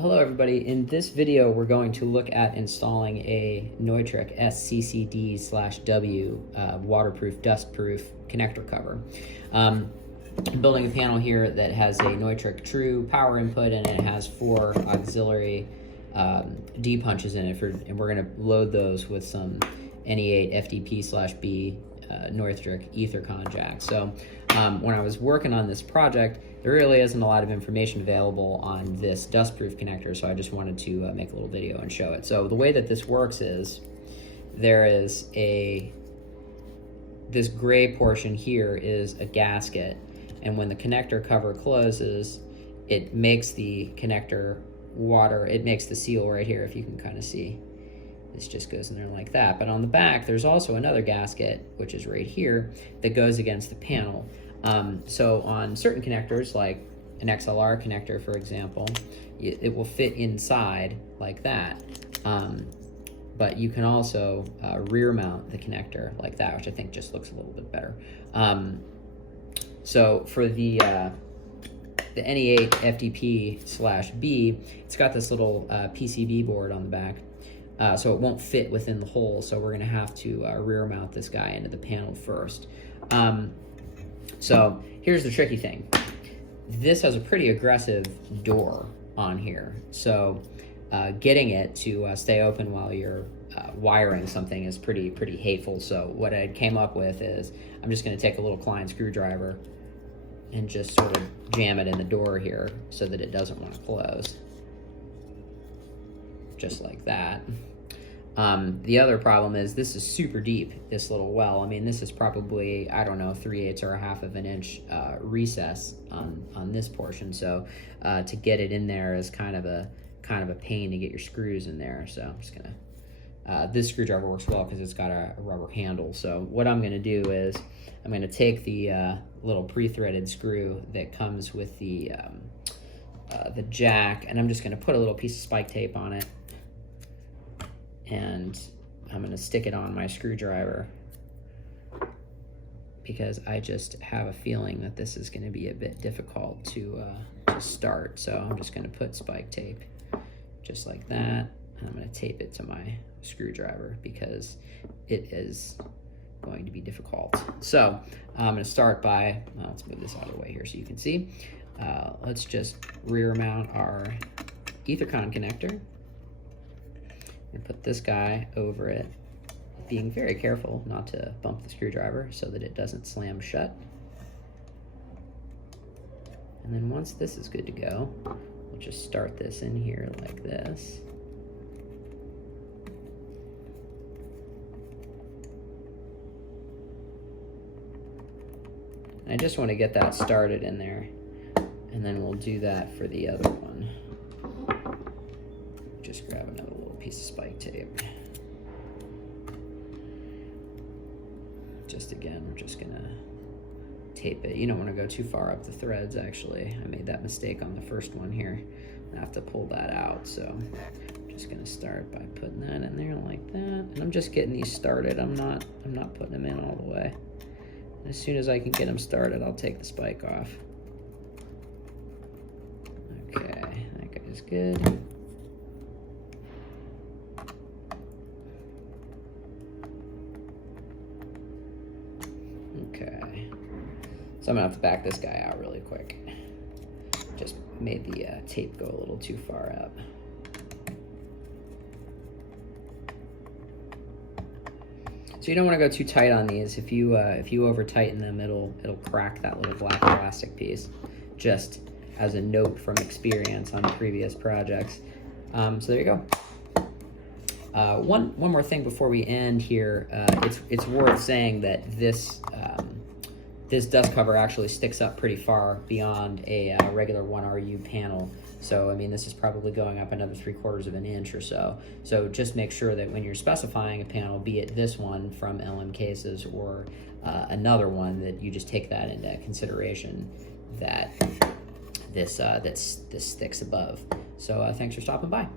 Hello everybody, in this video we're going to look at installing a Neutrik SCCD-W waterproof, dustproof connector cover. I'm building a panel here that has a Neutrik True power input and it has 4 auxiliary D punches in it, and we're going to load those with some NE8FDP-B Neutrik Ethercon jack. So when I was working on this project, there really isn't a lot of information available on this dustproof connector, so I just wanted to make a little video and show it. So the way that this works is there is this gray portion here is a gasket, and when the connector cover closes, it makes the connector water, it makes the seal right here, if you can kind of see. This just goes in there like that. But on the back, there's also another gasket, which is right here, that goes against the panel. So on certain connectors, like an XLR connector, for example, it will fit inside like that. But you can also rear mount the connector like that, which I think just looks a little bit better. So for the NE8FDP-B, it's got this little PCB board on the back. So it won't fit within the hole, so we're gonna have to rear mount this guy into the panel first. So here's the tricky thing. This has a pretty aggressive door on here, so getting it to stay open while you're wiring something is pretty hateful. So what I came up with is I'm just gonna take a little Klein screwdriver and just sort of jam it in the door here so that it doesn't want to close. Just like that. The other problem is this is super deep, this little well. I mean, this is probably, I don't know, 3/8 or 1/2 of an inch recess on this portion. So to get it in there is kind of a pain to get your screws in there. So I'm just gonna, this screwdriver works well because it's got a rubber handle. So what I'm gonna do is I'm gonna take the little pre-threaded screw that comes with the jack, and I'm just gonna put a little piece of spike tape on it, and I'm gonna stick it on my screwdriver because I just have a feeling that this is gonna be a bit difficult to start. So I'm just gonna put spike tape just like that, and I'm gonna tape it to my screwdriver because it is going to be difficult. So I'm gonna start by, let's move this out of the way here so you can see. Let's just rear mount our Ethercon connector. And put this guy over it, being very careful not to bump the screwdriver so that it doesn't slam shut. And then once this is good to go, we'll just start this in here like this. I just want to get that started in there, and then we'll do that for the other one. Just grab another little piece of spike tape. Just again, we're just gonna tape it. You don't want to go too far up the threads, actually. I made that mistake on the first one here. I have to pull that out, so I'm just gonna start by putting that in there like that. And I'm just getting these started. I'm not putting them in all the way. And as soon as I can get them started, I'll take the spike off. Okay, that guy's good. Okay, so I'm gonna have to back this guy out really quick. Just made the tape go a little too far up. So you don't want to go too tight on these. If you over tighten them, it'll crack that little black plastic piece. Just as a note from experience on previous projects. So there you go. One more thing before we end here. It's worth saying that this dust cover actually sticks up pretty far beyond a regular 1RU panel. So I mean, this is probably going up another 3/4 of an inch or so. So just make sure that when you're specifying a panel, be it this one from LM Cases or another one, that you just take that into consideration, that this sticks above. So thanks for stopping by.